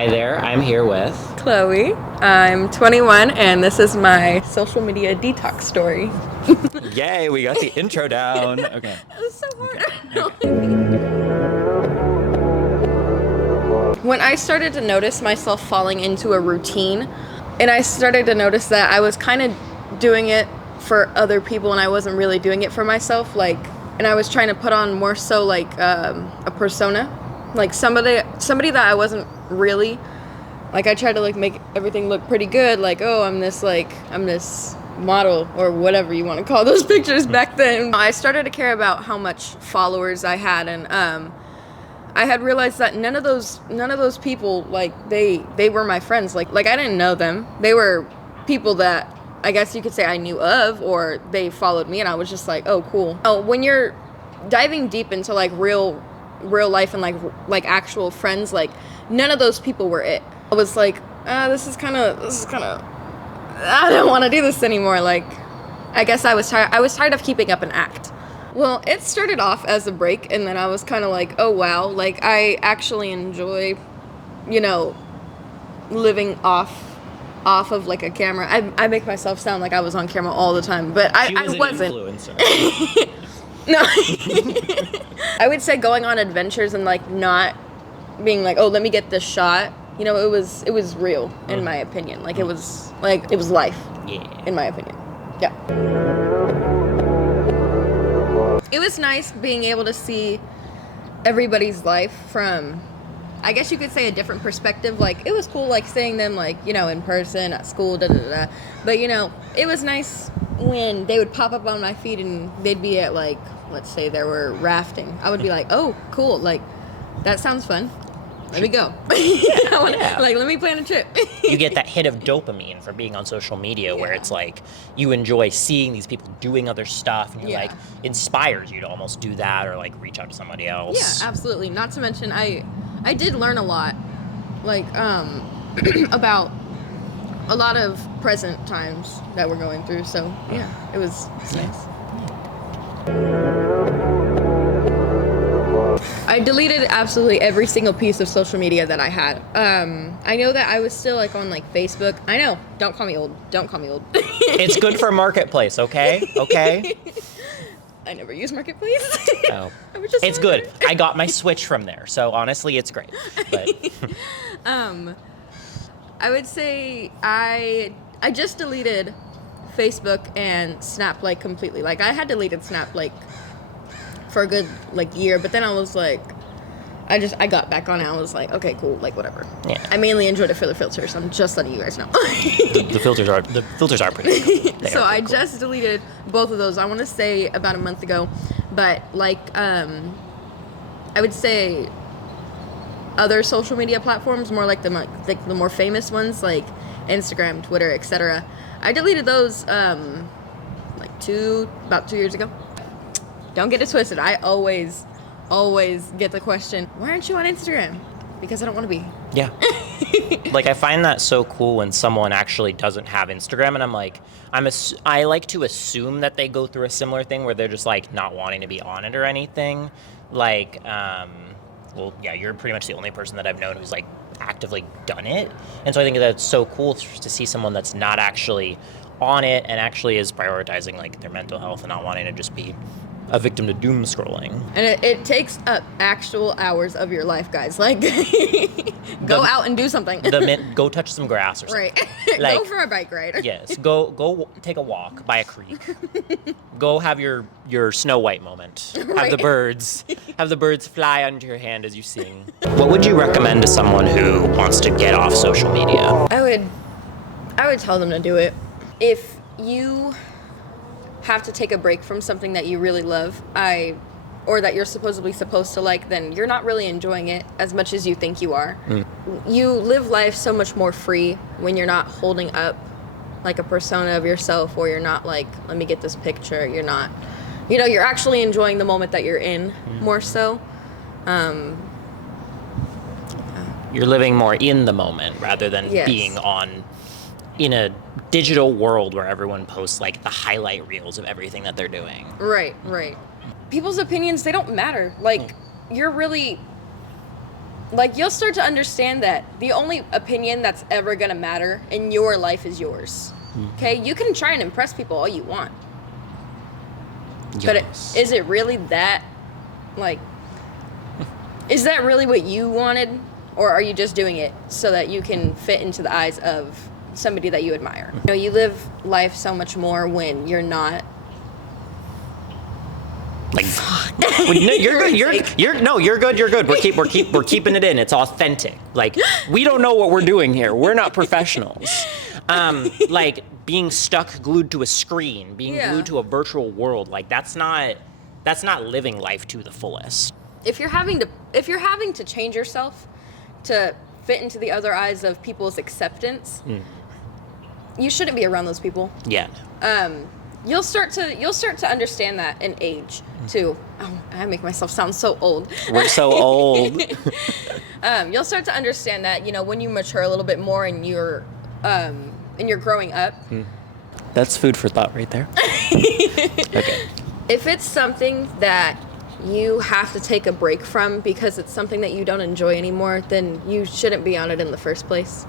Hi there, I'm here with... Chloe. I'm 21 and this is my social media detox story. Yay, we got the intro down. Okay. It was so hard. Okay. When I started to notice myself falling into a routine, and I started to notice that I was kind of doing it for other people and I wasn't really doing it for myself, and I was trying to put on more so a persona, like somebody that I wasn't really. I tried to make everything look pretty good, I'm this model or whatever you want to call those pictures back then. I started to care about how much followers I had, and I had realized that none of those people they were my friends. I didn't know them. They were people that I guess you could say I knew of, or they followed me, and I was just like, oh, cool. Oh, when you're diving deep into real life and actual friends, none of those people were it. I was this is kind of, I don't want to do this anymore. I guess I was tired of keeping up an act. Well, it started off as a break, and then I was kind of oh wow, I actually enjoy, living off of a camera. I make myself sound like I was on camera all the time, but I wasn't. Influencer. No. I would say going on adventures and not being oh, let me get this shot. It was real in my opinion. It was life. Yeah. In my opinion. Yeah. It was nice being able to see everybody's life from, I guess you could say, a different perspective. It was cool seeing them in person at school, da. But it was nice when they would pop up on my feed and they'd be at let's say they were rafting. I would be oh, cool, that sounds fun. Let me go. Let me plan a trip. You get that hit of dopamine from being on social media, where it's you enjoy seeing these people doing other stuff, and you're inspires you to almost do that or reach out to somebody else. Yeah, absolutely. Not to mention, I did learn a lot, about a lot of present times that we're going through. So yeah, it's nice. I deleted absolutely every single piece of social media that I had. I know that I was still on Facebook. I know. Don't call me old. It's good for Marketplace, okay? Okay? I never use Marketplace. Oh. It's good. I got my Switch from there, so honestly, it's great. But I would say I just deleted Facebook and Snap completely. I had deleted Snap for a good year, but then I was I got back on it. I was okay, cool, whatever. Yeah. I mainly enjoyed it for the filters. I'm just letting you guys know. the filters are pretty cool. So I just deleted both of those. I want to say about a month ago, but I would say other social media platforms, more the more famous ones Instagram, Twitter, etc. I deleted those about 2 years ago. Don't get it twisted. I always get the question, why aren't you on Instagram? Because I don't want to be. Yeah. I find that so cool when someone actually doesn't have Instagram, and I like to assume that they go through a similar thing where they're just not wanting to be on it or anything. Well, yeah, you're pretty much the only person that I've known who's actively done it. And so I think that's so cool to see someone that's not actually on it and actually is prioritizing their mental health and not wanting to just be a victim to doom scrolling. And it takes up actual hours of your life, guys. Go out and do something. Go touch some grass or something. Right. Go for a bike ride. Yes. Go take a walk by a creek. Go have your Snow White moment. Right. Have the birds fly under your hand as you sing. What would you recommend to someone who wants to get off social media? I would tell them to do it. If you have to take a break from something that you really love, or that you're supposedly supposed to then you're not really enjoying it as much as you think you are. You live life so much more free when you're not holding up a persona of yourself, or you're not let me get this picture. You're not, you're actually enjoying the moment that you're in more so. You're living more in the moment rather than being in a digital world where everyone posts the highlight reels of everything that they're doing. Right. People's opinions, they don't matter. You're really like you'll start to understand that the only opinion that's ever gonna matter in your life is yours. Okay, you can try and impress people all you want, but is it really that, like, is that really what you wanted, or are you just doing it so that you can fit into the eyes of somebody that you admire? You know, you live life so much more when you're not. Like, no, you're good. You're good. We're keeping it in. It's authentic. Like, we don't know what we're doing here. We're not professionals. Like being stuck, glued to a screen, being glued to a virtual world. Like that's not living life to the fullest. If you're having to change yourself to fit into the other eyes of people's acceptance, you shouldn't be around those people. Yeah. You'll start to understand that in age too. Oh, I make myself sound so old. We're so old. You'll start to understand that, you know, when you mature a little bit more and you're growing up. That's food for thought right there. Okay. If it's something that you have to take a break from because it's something that you don't enjoy anymore, then you shouldn't be on it in the first place.